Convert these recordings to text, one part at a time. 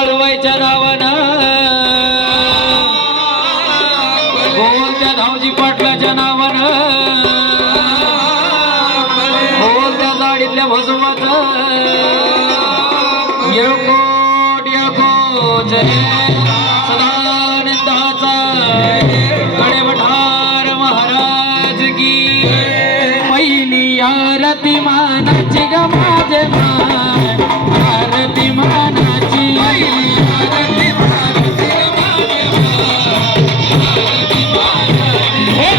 काळूबाईच्या नावानं बोल त्या धावजी पाटलाच्या नावानं बोल त्या गाडीतल्या भजवाचं येळकोट येळकोट सदानंदाचा गडेमठार महाराज की पहिली आरती मानाची ग माझे माय आरती मानाची आरती मानाची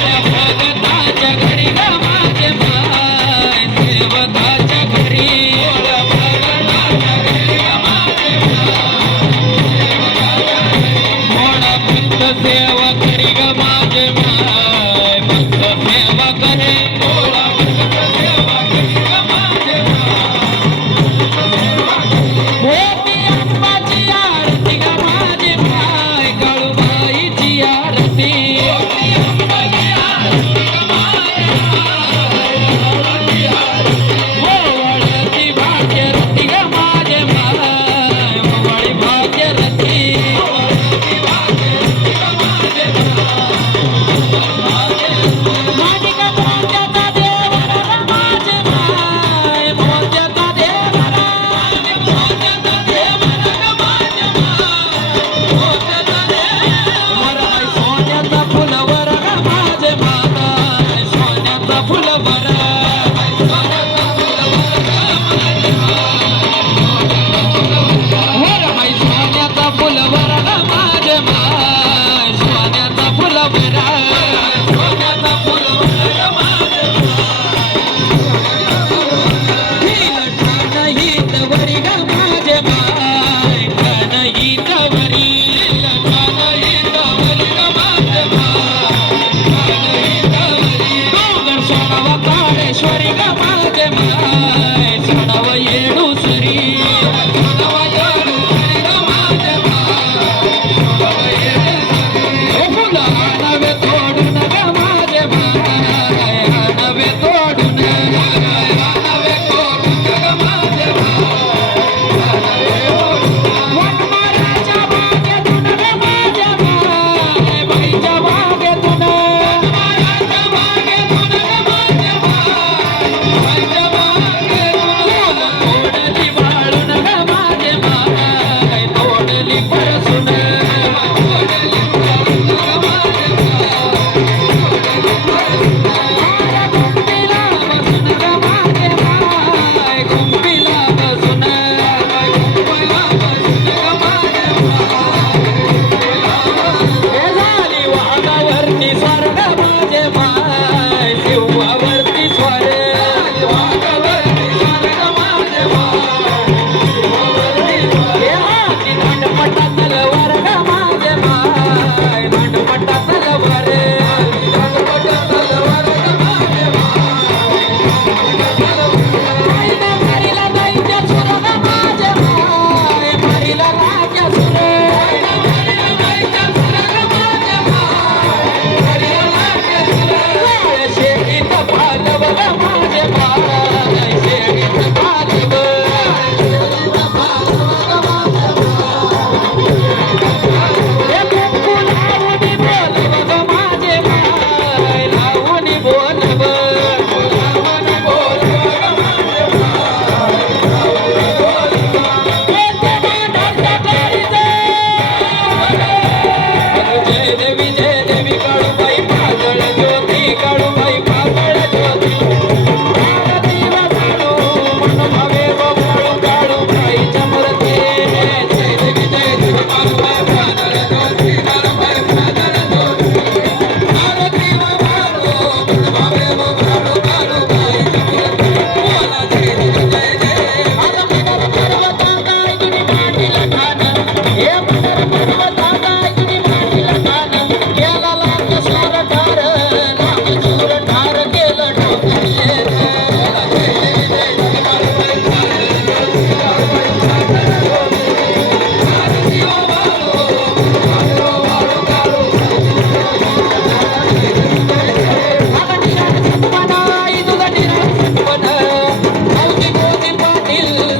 भगताच्या घरी ग माझे माय देवताच्या घरी मोडा भक्त सेवा करी ग माझे माय भक्त सेवा करे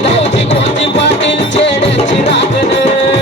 धावजी पाटील चेड्याची राखण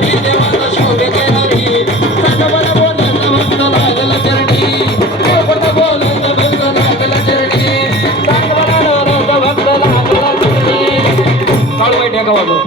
हरी देवाचा शोभेचे हरी चांगलं बोलायचं भक्त लागलं चरणी चांगलं बोलायचं भक्त लागलं चरणी चांगलं बोलायचं भक्त लागलं चरणी काळू बाई ठेका वाजव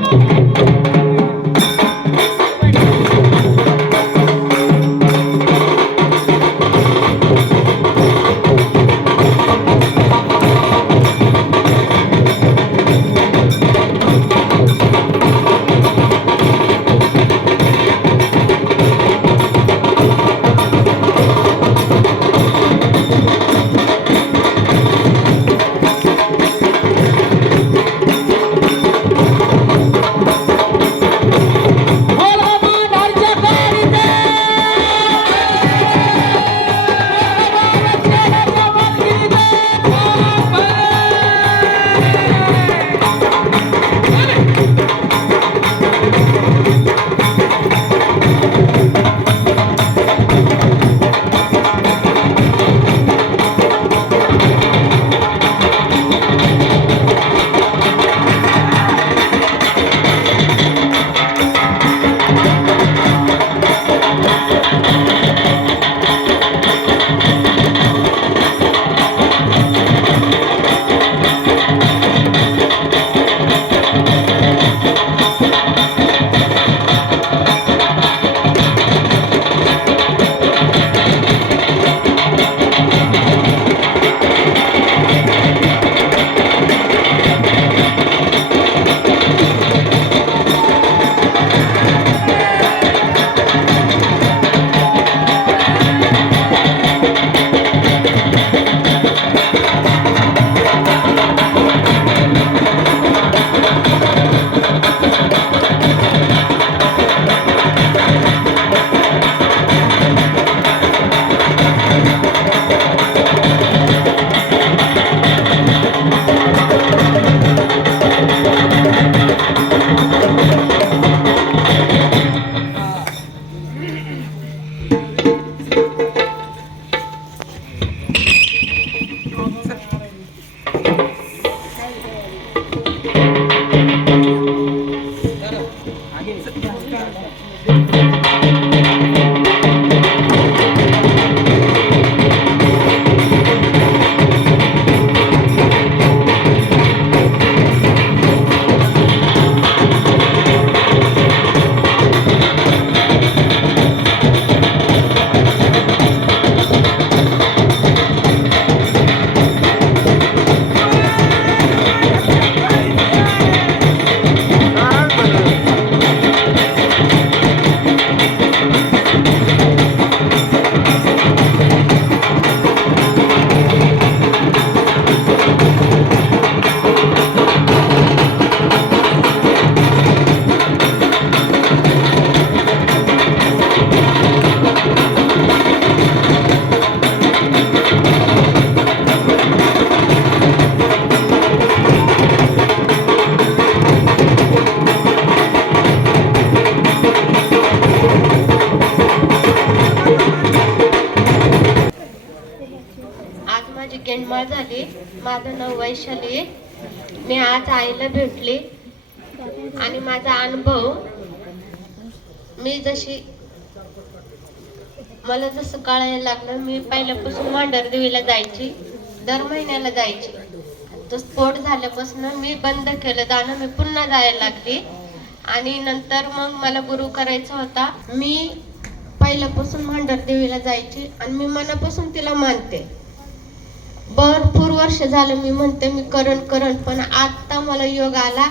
गेंडमाळ झाली. माझं नाव वैशाली. मी आज आईला भेटले आणि माझा अनुभव, मी जशी मला जसं कळायला लागलं, मी पहिल्यापासून मांढरदेवीला जायची, दर महिन्याला जायची. तो स्फोट झाल्यापासून मी बंद केलं जाणं, मी पुन्हा जायला लागली. आणि नंतर मग मला गुरु करायचा होता. मी पहिल्यापासून मांढरदेवीला जायची आणि मी मनापासून तिला मानते. भरपूर वर्ष झालं मी म्हणते मी करण, पण आता मला योग आला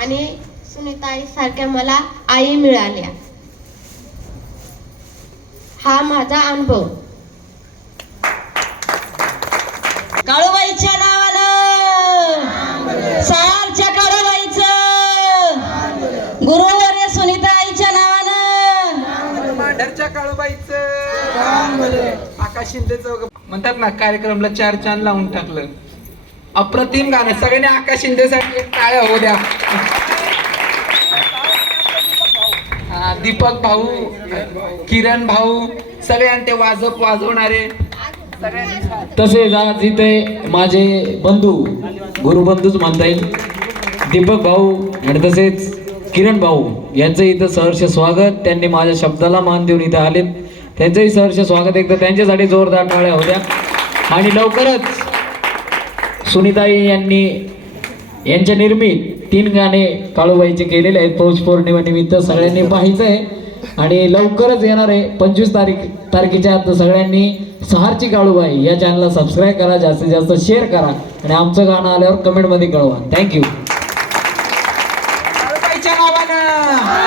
आणि सुनीताई सारख्या मला आई मिळाल्या. हा माझा अनुभव. काळूबाईच्या नावानं, सारच्या काळूबाईचं, गुरुवर्य सुनीताईच्या नावानं, मांढरच्या काळूबाईचं, आकाश शिंदेचं म्हणतात ना, कार्यक्रमला 4 चांद लावून टाकलं. अप्रतिम गाणं. सगळ्यांनी आकाश शिंदेसाठी एक टाळ्या होऊ द्या. दीपक भाऊ, किरण भाऊ, सगळ्यांचे वाजवणारे. तसेच आज इथे माझे बंधू, गुरुबंधूच म्हणता येईल, दीपक भाऊ आणि तसेच किरण भाऊ यांचं इथं सहर्ष स्वागत. त्यांनी माझ्या शब्दाला मान देऊन इथं आलेत. त्यांचंही सहर्ष स्वागत. एकदा त्यांच्यासाठी जोरदार टाळ्या होत्या. आणि लवकरच सुनीताई यांच्या निर्मित 3 गाणे काळूबाईचे केलेले आहेत. पौष पौर्णिमा निमित्त सगळ्यांनी पाहायचं आहे. आणि लवकरच येणार आहे 25 तारखेच्या आत सगळ्यांनी सहारची काळूबाई या चॅनलला सबस्क्राईब करा, जास्तीत जास्त शेअर करा आणि आमचं गाणं आल्यावर कमेंटमध्ये कळवा. थँक्यू. काळूबाईच्या नावानं